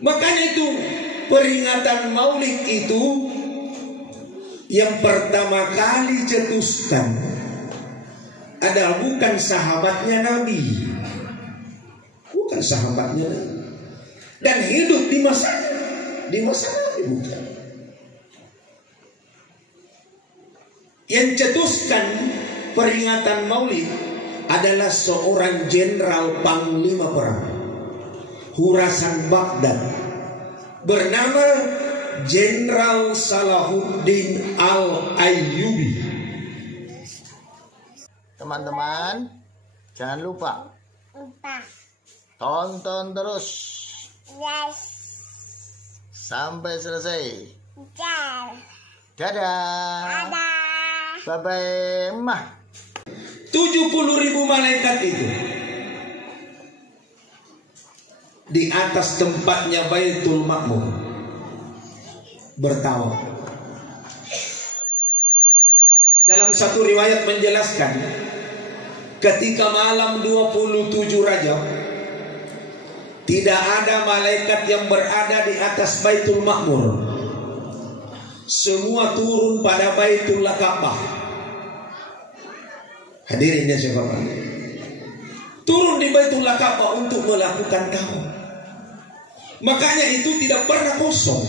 Makanya itu peringatan Maulid itu yang pertama kali cetuskan adalah bukan sahabatnya Nabi, bukan sahabatnya Nabi, dan hidup di masa Nabi bukan. Yang cetuskan peringatan Maulid adalah seorang jenderal panglima perang Khurasan Baghdad bernama Jenderal Salahuddin Al-Ayyubi. Teman-teman, jangan lupa tonton terus sampai selesai. Dadah. Bye-bye, Mah. 70.000 malaikat itu di atas tempatnya Baitul Ma'mur bertawaf. Dalam satu riwayat menjelaskan, ketika malam 27 Rajab tidak ada malaikat yang berada di atas Baitul Ma'mur. Semua turun pada Baitul Ka'bah. Hadirin ya siapa? Turun di Baitul Ka'bah untuk melakukan tawaf. Makanya itu tidak pernah kosong.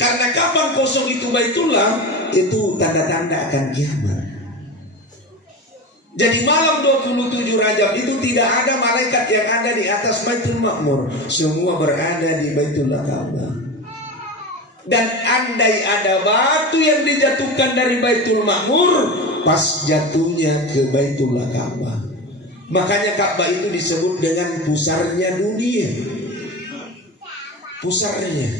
Karena kapan kosong itu Baitullah, itu tanda-tanda akan kiamat. Jadi malam 27 Rajab itu tidak ada malaikat yang ada di atas Baitul Ma'mur. Semua berada di Baitul Ka'bah. Dan andai ada batu yang dijatuhkan dari Baitul Ma'mur, pas jatuhnya ke Baitul Ka'bah. Makanya Ka'bah itu disebut dengan pusarnya dunia. Pusarnya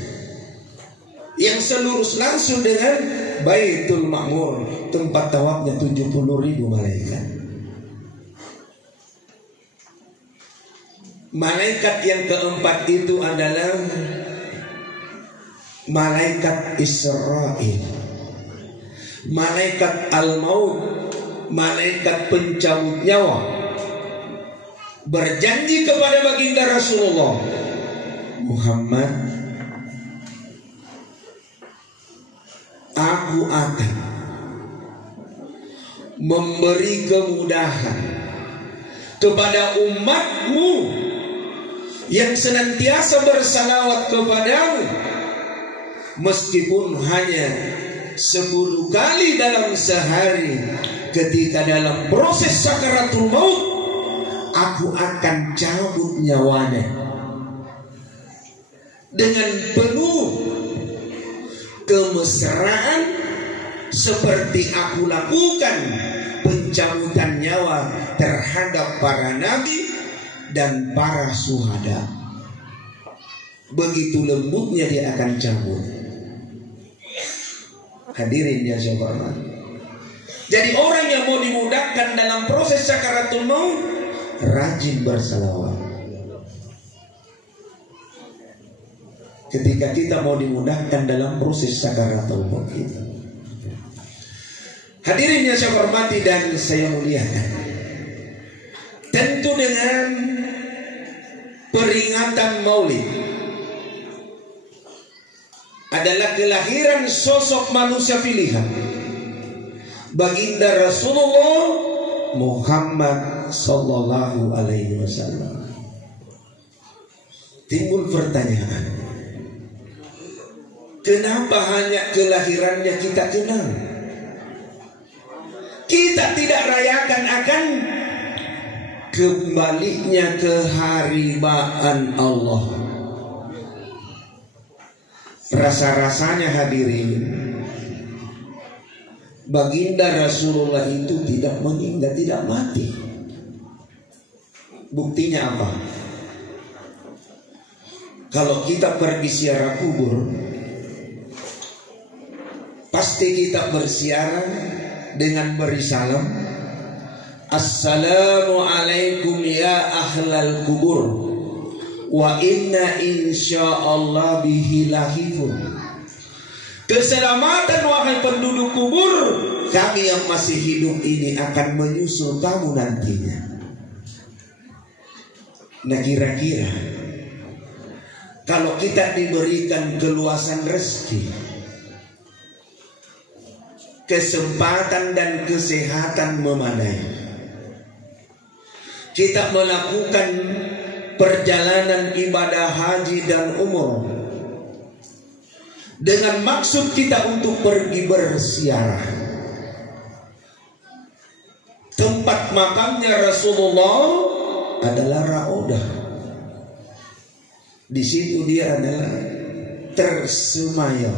yang selurus langsung dengan Baitul Ma'mur, tempat tawafnya 70.000 malaikat. Malaikat yang keempat itu adalah malaikat Israil, malaikat Al-Maut, malaikat pencabut nyawa, berjanji kepada baginda Rasulullah Muhammad, aku akan memberi kemudahan kepada umatmu yang senantiasa bersalawat kepadamu, meskipun hanya 10 kali dalam sehari. Ketika dalam proses sakaratul maut, aku akan cabut nyawanya dengan penuh kemesraan, seperti aku lakukan pencabutan nyawa terhadap para nabi dan para syuhada. Begitu lembutnya dia akan cabut. Hadirin ya sahabat. Jadi orang yang mau dimudahkan dalam proses sakaratul maut, rajin bersalawat. Ketika kita mau dimudahkan dalam proses sakaratul maut kita. Hadirin yang saya hormati dan saya muliakan, tentu dengan peringatan Maulid adalah kelahiran sosok manusia pilihan, baginda Rasulullah Muhammad sallallahu alaihi wasallam. Timbul pertanyaan, kenapa hanya kelahirannya kita kenal? Kita tidak rayakan akan kembalinya keharibaan Allah. Rasa-rasanya hadirin, baginda Rasulullah itu tidak meninggal, tidak mati. Buktinya apa? Kalau kita pergi ziarah kubur, pasti kita berziarah dengan beri salam, Assalamualaikum ya ahlal kubur, wa inna insyaallah bihi lahifun. Keselamatan wahai penduduk kubur, kami yang masih hidup ini akan menyusul kamu nantinya. Nah kira-kira kalau kita diberikan keluasan rezeki, kesempatan dan kesehatan memadai, kita melakukan perjalanan ibadah haji dan umroh dengan maksud kita untuk pergi berziarah. Tempat makamnya Rasulullah adalah Raudah. Di situ dia adalah tersemayam.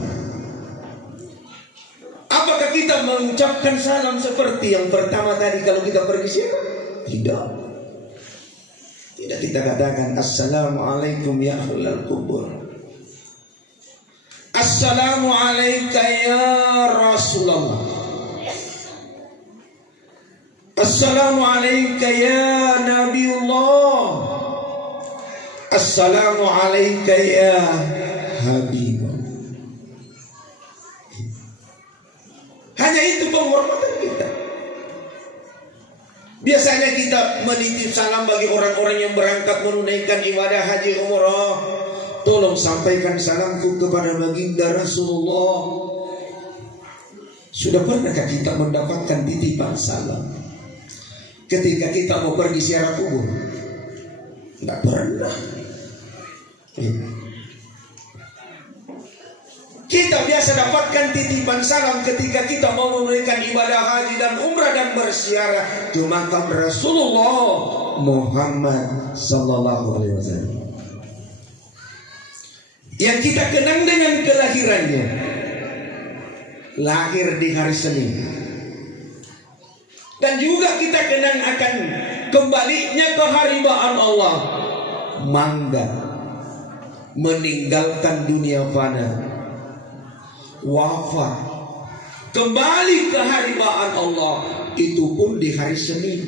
Apakah kita mengucapkan salam seperti yang pertama tadi kalau kita pergi ziarah? Tidak. Tidak kita katakan Assalamualaikum ya ahlal kubur, Assalamualaikum ya Rasulullah, Assalamualaikum ya Nabiullah, Assalamualaikum ya Habibullah. Hanya itu penghormatan kita. Biasanya kita menitip salam bagi orang-orang yang berangkat menunaikan ibadah haji umrah. Tolong sampaikan salamku kepada baginda Rasulullah. Sudah pernahkah kita mendapatkan titipan salam ketika kita mau pergi ziarah kubur? Tidak pernah. Kita biasa dapatkan titipan salam ketika kita mau menunaikan ibadah haji dan umrah dan berziarah ke makam Rasulullah Muhammad sallallahu alaihi wasallam. Yang kita kenang dengan kelahirannya, lahir di hari Senin. Dan juga kita kenang akan kembalinya keharibaan Allah, mangga, meninggalkan dunia fana, wafat, kembali ke haribaan Allah, itu pun di hari Senin.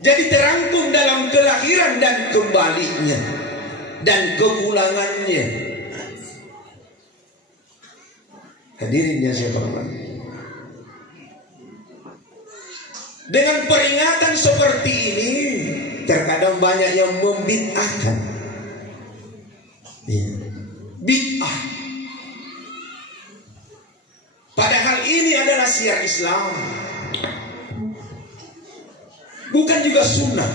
Jadi terangkum dalam kelahiran dan kembalinya dan kepulangannya. Hadirin yang saya hormati, dengan peringatan seperti ini terkadang banyak yang membid'ahkan. Bid'ah. Padahal ini adalah syiar Islam, bukan juga sunnah.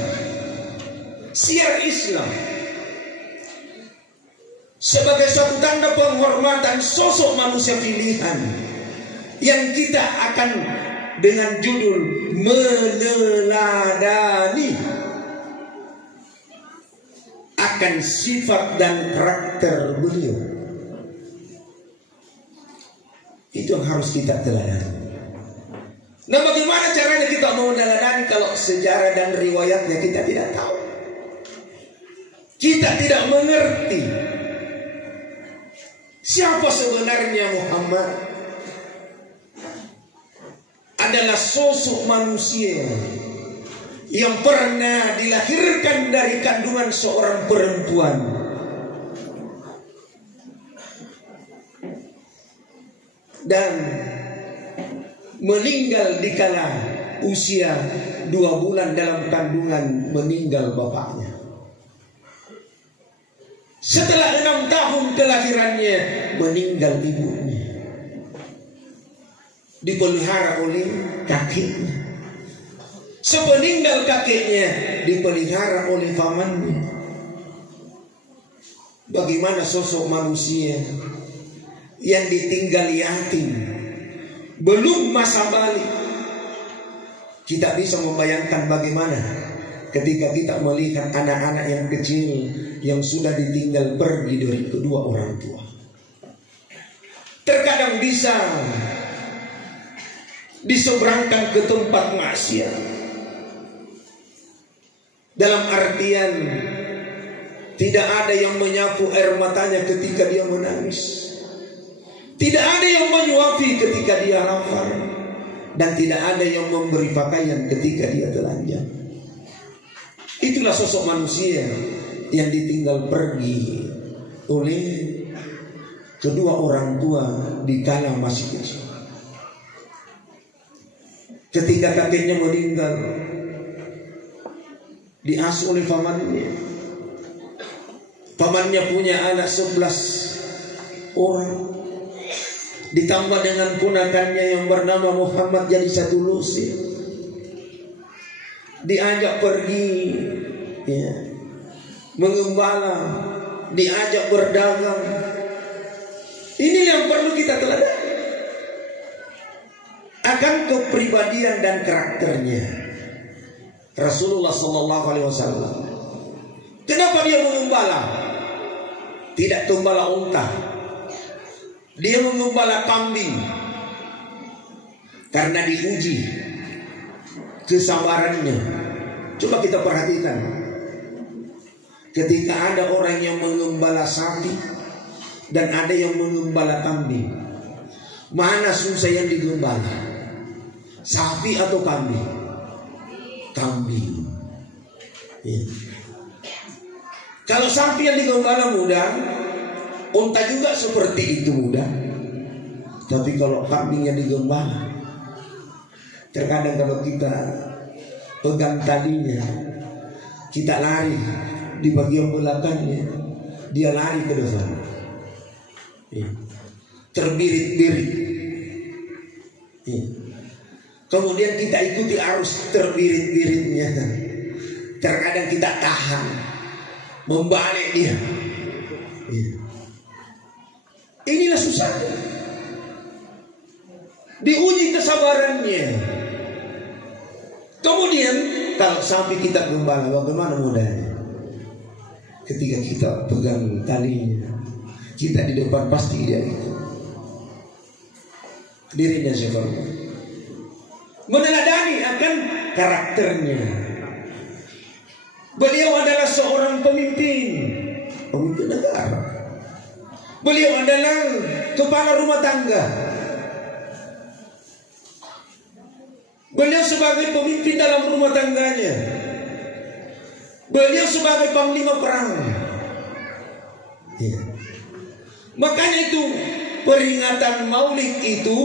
Syiar Islam sebagai suatu tanda penghormatan sosok manusia pilihan yang kita akan dengan judul meneladani akan sifat dan karakter beliau. Itu yang harus kita teladani. Nah, bagaimana caranya kita mau meneladani kalau sejarah dan riwayatnya kita tidak tahu? Kita tidak mengerti siapa sebenarnya Muhammad. Adalah sosok manusia yang pernah dilahirkan dari kandungan seorang perempuan, dan meninggal dikala usia 2 bulan dalam kandungan, meninggal bapaknya. Setelah 6 tahun kelahirannya, meninggal ibunya, dipelihara oleh kakeknya. Sepeninggal kakeknya, dipelihara oleh pamannya. Bagaimana sosok manusia yang ditinggal yatim, belum masa balik. Kita bisa membayangkan bagaimana ketika kita melihat anak-anak yang kecil yang sudah ditinggal pergi dari kedua orang tua. Terkadang bisa diseberangkan ke tempat maksiat, dalam artian tidak ada yang menyapu air matanya ketika dia menangis, tidak ada yang menyuapi ketika dia lapar, dan tidak ada yang memberi pakaian ketika dia telanjang. Itulah sosok manusia yang ditinggal pergi oleh kedua orang tua di kala masih kecil. Ketika kakeknya meninggal, diasuh oleh pamannya. Pamannya punya anak 11 orang, ditambah dengan ponakannya yang bernama Muhammad jadi satu lusin. Diajak pergi ya, mengembala, diajak berdagang. Ini yang perlu kita teladani akan kepribadian dan karakternya Rasulullah SAW. Kenapa dia mengembala? Tidak gembala unta, dia mengembala kambing karena diuji kesabarannya. Coba kita perhatikan, ketika ada orang yang mengembala sapi dan ada yang mengembala kambing, mana susah yang digembala? Sapi atau kambing? Kambing. Ya. Kalau sapi yang digembala mudah, unta juga seperti itu mudah. Tapi kalau kambing yang digembala, terkadang kalau kita pegang talinya, kita lari di bagian belakangnya, dia lari ke depan. Ya. Terbirit-birit. Ya. Kemudian kita ikuti arus terbirit-biritnya. Terkadang kita tahan, membalik dia. Ya. Inilah susahnya. Diuji kesabarannya. Kemudian kalau sapi kita gembala, bagaimana mudahnya? Ketika kita pegang talinya, kita di depan pasti dia itu dirinya siapa? Meneladani akan karakternya. Beliau adalah seorang pemimpin negara. Beliau adalah kepala rumah tangga. Beliau sebagai pemimpin dalam rumah tangganya. Beliau sebagai panglima perang. Ya. Makanya itu peringatan Maulid itu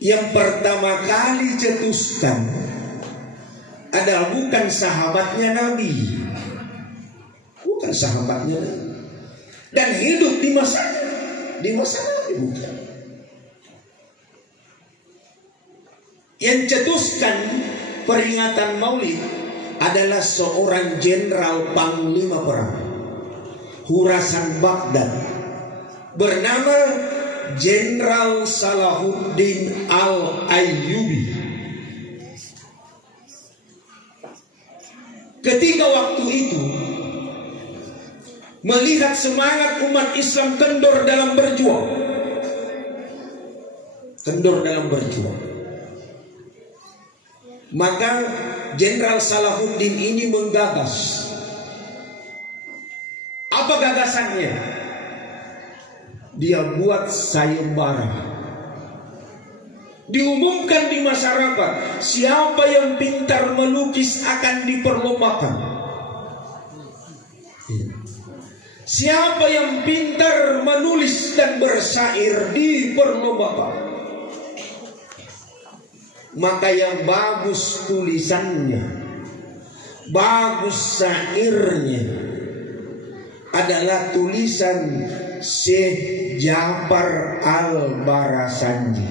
yang pertama kali cetuskan adalah bukan sahabatnya Nabi, bukan sahabatnya Nabi, dan hidup di masa Nabi bukan. Yang cetuskan peringatan Maulid adalah seorang jenderal panglima perang Khurasan Baghdad bernama Jenderal Salahuddin Al-Ayyubi. Ketika waktu itu melihat semangat umat Islam kendor dalam berjuang, maka Jenderal Salahuddin ini menggagas. Apa gagasannya? Dia buat sayembara, diumumkan di masyarakat, siapa yang pintar melukis akan diperlombakan. Siapa yang pintar menulis dan bersyair diperlombakan. Maka yang bagus tulisannya, bagus syairnya adalah tulisan Syekh Ja'far Al-Barasanji.